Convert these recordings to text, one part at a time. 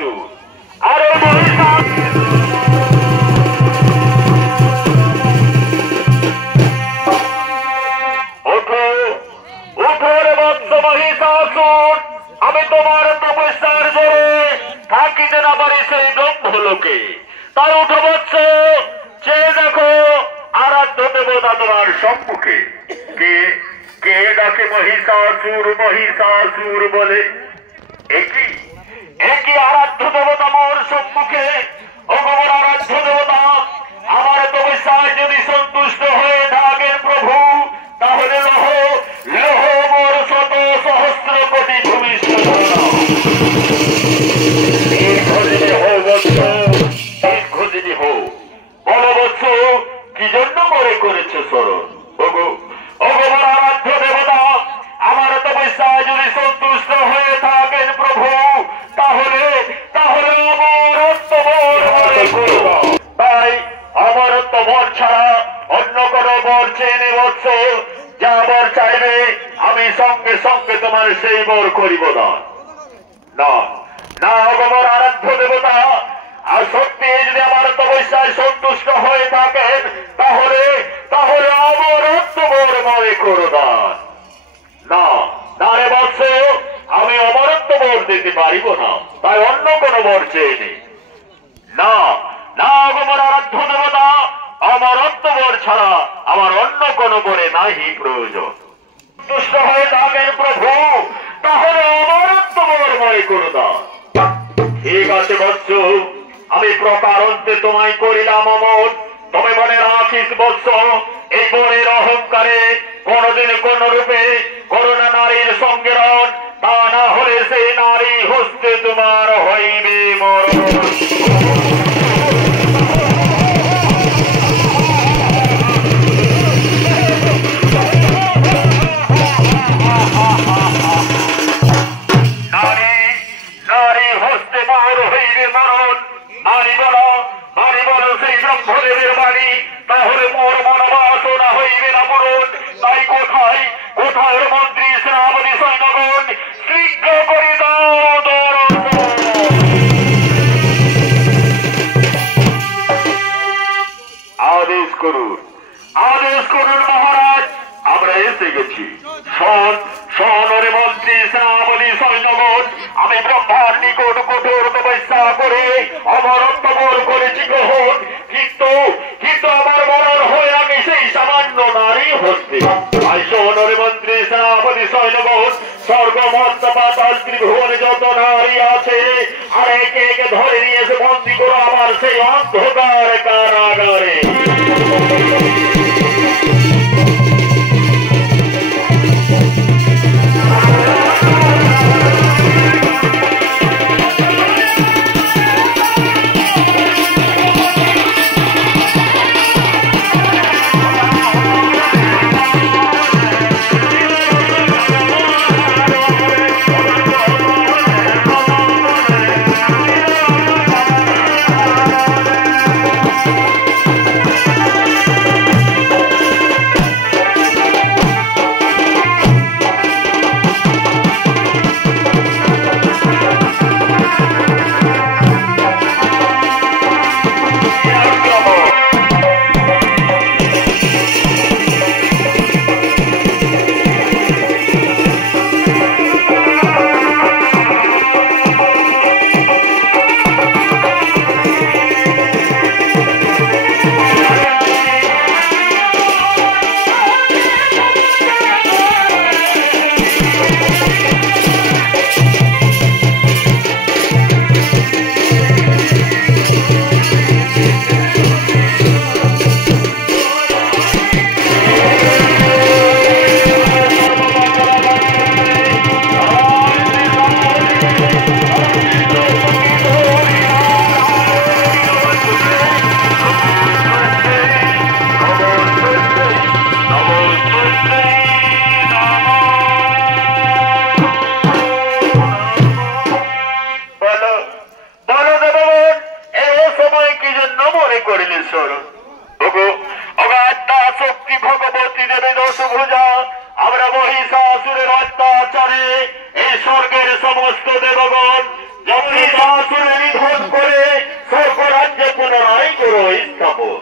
মহিষাসুর। আরে মহিষাসুর ওঠো, ওঠো রে বৎস মহিষাসুর, আমি তোমার তপস্যার জোরে থাকিতে না পারি সেই ব্রহ্মলোকে। তাই উঠো বৎস, চেয়ে দেখো আরাধ্য দেবতা তোমার সম্মুখে। কে কে ডাকে মহিষাসুর মহিষাসুর বলে? একই একই আরাধ্য দেবতা মোর সম্মুখে। ও মোর আরাধ্য দেবতা, আমার তপস্যায় যদি সন্তুষ্ট হয়ে থাকেন প্রভু, তাহলে লহ লহ মোর শত সহস্র কোটি ভূমিষ্ঠ দীর্ঘদিনী হো বৎস, দীর্ঘদিনী হো। বলো বৎস, কি জন্য মরে করেছে স্মরণ? ওগো ওগো মোর আরাধ্য দেবতা, আমার তপস্যায় যদি সন্তুষ্ট হয়ে থাকেন প্রভু, তাহলে তাহলে অমরত্ব মোর মরে করব। তাই অমরত্ব বর ছাড়া অন্য কোন বর চেয়ে নে বৎস। যা বর চাইবে আমি সঙ্গে সঙ্গে তোমার সেই বর করিব না। না না ওগো মোর আরাধ্য দেবতা, আর সত্যি যদি আমার তপস্যায় সন্তুষ্ট হয়ে থাকেন, তাহলে তাহলে অমরত্ব মোর মরে করো না। না না রে বৎস, আমি অমরত্ব বর দিতে পারিব না। তাই অন্য কোন বর চেয়ে নেই। না না গো মোর আরাধ্য দেবতা, অমরত্ব বর ছাড়া আমার অন্য কোন বরে নাহি প্রয়োজন। তুষ্ট হয়ে থাকেন প্রভু, তাহলে অমরত্ব বর মরে করো না। ঠিক আছে বৎস, আমি প্রকারান্তে তোমায় করিলাম অমর। তবে মনে রাখিস বৎস, এই বরের অহংকারে কোনদিন কোন রূপে করোনা নারীর সঙ্গে রন, তা না হলে সেই নারী হস্তে তোমার হইবে মরণ। নারী নারী হস্তে মোর হইবে মরণ। নারী বলো, নারী বলো সেই ব্রহ্মদেবের বাণী, তাহলে মোর মনোবাসনা হইবে না পূরণ। তাই কোথায় কোথায় মন্ত্রী সেনাপতি সৈন্যগণ, শীঘ্র করে দাও দর্শন। আদেশ করুন, আদেশ করুন মহারাজ, আমরা এসে গেছি। শোন শোন রে মন্ত্রী সেনাপতি সৈন্যগণ, আমি ব্রহ্মার নিকট কঠোর তপস্যা করে অমরত্ব বর করেছি গ্রহণ। কিন্তু কিন্তু আমার মরণ হয়ে আমি সেই সামান্য নারী হস্তে। তাই শোন রে মন্ত্রী সেনাপতি সৈন্যগণ, স্বর্গ মর্ত পাতাল ত্রিভুবনে যত নারী আছে, আর একে একে ধরে নিয়েছে বন্দী করো আমার সেই অন্ধকার কারাগারে। মহিষাসুরের নিধন করে স্বর্গরাজ্যে পুনরায় করো স্থাপন।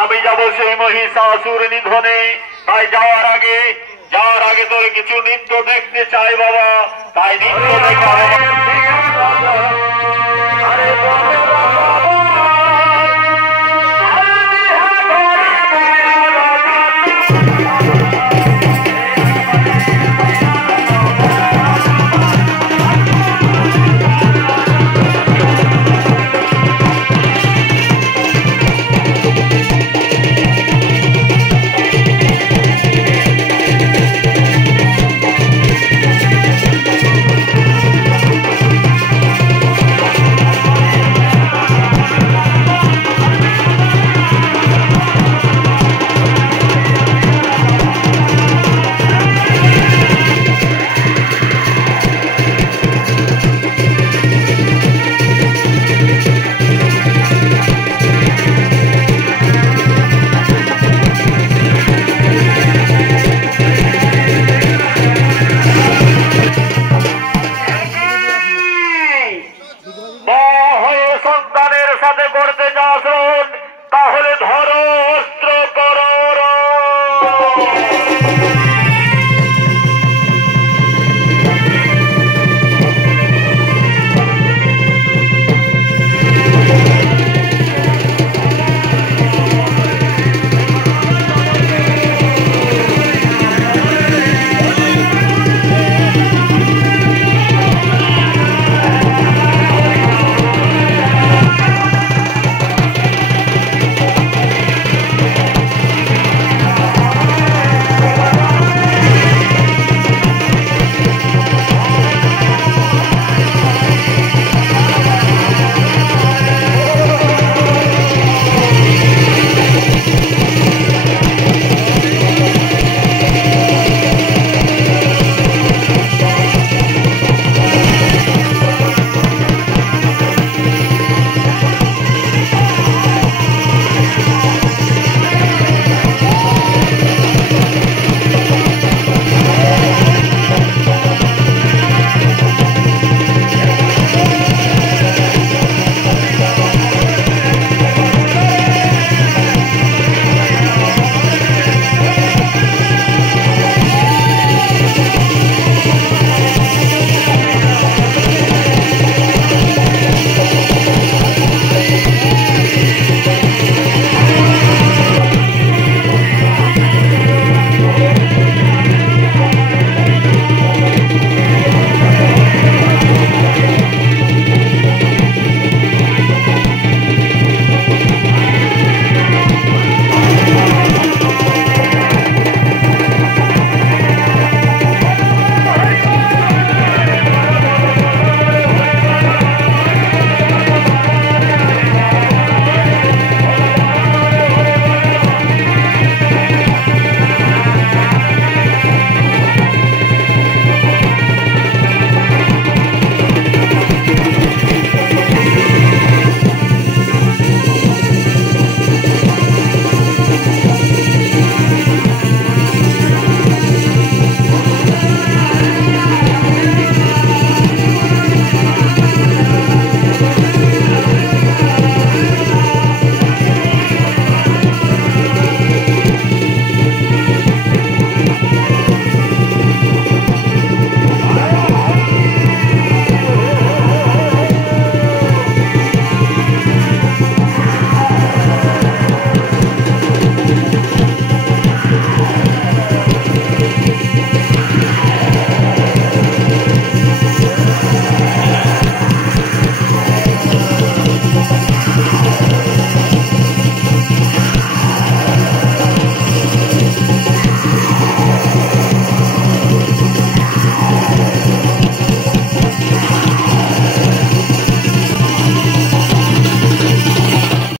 আমি যাব সেই মহিষাসুর নিধনে, তাই যাওয়ার আগে তোর কিছু নৃত্য দেখতে চাই বাবা, তাই নৃত্য দেখা সাথে করতে চাস তাহলে ধরো অস্ত্র করো।